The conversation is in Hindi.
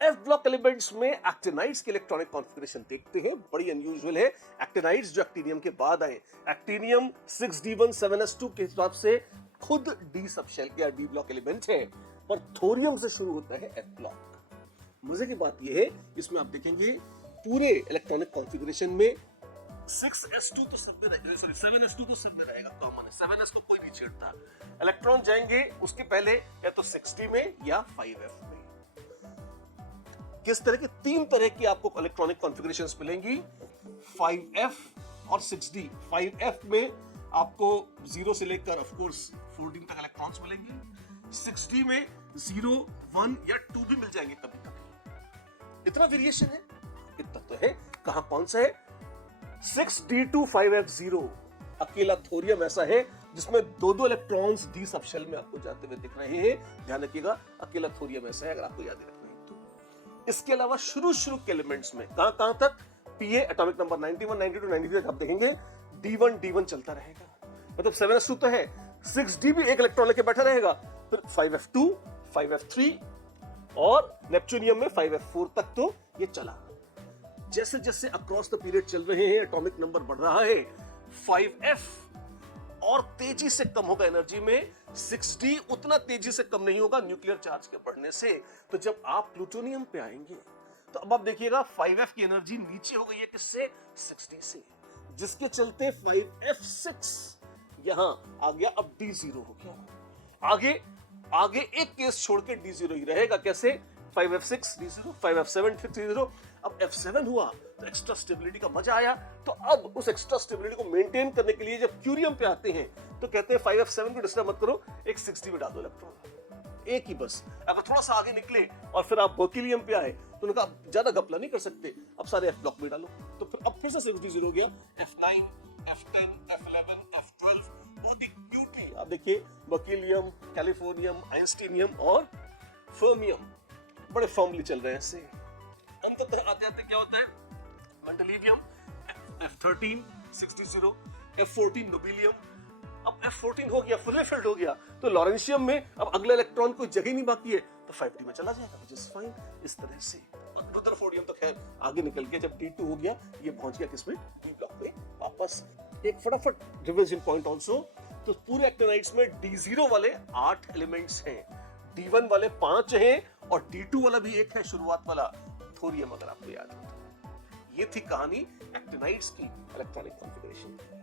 एफ ब्लॉक एलिमेंट्स में एक्टिनाइड्स की इलेक्ट्रॉनिक कॉन्फ़िगरेशन देखते हैं, बड़ी अनयूजुअल है। एक्टिनाइड्स जो एक्टिनियम के बाद आए, एक्टिनियम 6d17s2 के हिसाब से खुद डी सब शेल या डी ब्लॉक एलिमेंट है, पर थोरियम से शुरू होता है एफ ब्लॉक। मजे की बात यह है, इसमें आप देखेंगे पूरे इलेक्ट्रॉनिक कॉन्फ़िगरेशन में 6s2 तो सब में रहेगा, सॉरी 7s2 तो सब में रहेगा, कॉमन है, 7s को कोई नहीं छेड़ता। इलेक्ट्रॉन जाएंगे उसके पहले या तो 6d में या 5f में। किस तरह की, तीन तरह की आपको इलेक्ट्रॉनिक कॉन्फ़िगरेशंस मिलेंगी, 5f और 6d। 5f में आपको 0 से लेकर ऑफ कोर्स 14 तक इलेक्ट्रॉन्स मिलेंगे। 6d में 0, 1 या 2 भी मिल जाएंगे कभी कभी। इतना वेरिएशन है, इतना तो है। कहां कौन सा है? 6d25f0 अकेला थोरियम ऐसा है जिसमें दो इलेक्ट्रॉन्स डी सब शेल में आपको जाते हुए दिख रहे हैं। ध्यान रखिएगा, अकेला थोरियम ऐसा है, अगर आपको याद रखना है तो। इसके अलावा शुरू के एलिमेंट्स में कहां तक, पीए एटॉमिक नंबर 91, 92, 93 तक आप देखेंगे d1 चलता रहेगा। मतलब 7s2 तो है, 6d भी एक इलेक्ट्रॉन लेके बैठा रहेगा, फिर 5f2, 5f3 और नेपच्यूनियम में 5f4 तक तो ये चला। जैसे जैसे अक्रॉस द पीरियड चल रहे हैं, एटॉमिक नंबर बढ़ रहा है, 5f और तेजी से कम होगा एनर्जी में, 6d उतना तेजी से कम नहीं होगा न्यूक्लियर चार्ज के बढ़ने से। तो जब आप प्लूटोनियम पे आएंगे तो अब आप देखिएगा 5f की एनर्जी नीचे हो गई है, किससे? 6d से, जिसके चलते 5f6 यहां आ गया, अब d0 हो गया। आगे एक केस छोड़ के d0 ही रहेगा। कैसे? 5f6 d0, 5f7 d0। अब f7 हुआ तो एक्स्ट्रा स्टेबिलिटी का मजा आया। तो अब उस एक्स्ट्रा स्टेबिलिटी को मेंटेन करने के लिए जब क्यूरियम पे आते हैं तो कहते हैं 5f7 को डिस्टर्ब मत करो, एक 6d में डाल दो इलेक्ट्रॉन, एक ही बस। अगर थोड़ा सा आगे निकले और फिर आप बर्किलियम पे आए तो उन्होंने कहा ज्यादा घपला नहीं कर सकते, अब सारे f ब्लॉक में डालो। तो फिर अब फिर से 6d0 हो गया, f9, f10, f11, f12। बहुत ही क्यूटली आप देखिए, बर्किलियम, कैलिफोर्नियम, आइंस्टीनियम और फर्मियम बड़े फॉर्मली चल रहे हैं इससे। अंततः आते आते क्या होता है? मेंडलीवियम, f13 6d0, f14 नोबिलियम। अब f14 हो गया, फुली फिल्ड हो गया, तो लॉरेंशियम में अब अगला इलेक्ट्रॉन कोई जगह नहीं बाकी है, तो 5d में चला जाएगा, व्हिच इज फाइन। इस तरह से रुदरफोर्डियम तो खैर आगे निकल के जब d2 हो गया, ये पहुंच गया किसमें? d ब्लॉक में वापस। एक फटाफट रिवीजन पॉइंट आल्सो, तो पूरे एक्टिनाइड्स में d0 वाले 8 एलिमेंट्स हैं, d1 वाले 5 हैं और d2 वाला भी एक है शुरुआत वाला, थोरियम, अगर आपको याद हो तो। ये थी कहानी एक्टिनाइड्स की इलेक्ट्रॉनिक कॉन्फ़िगरेशन।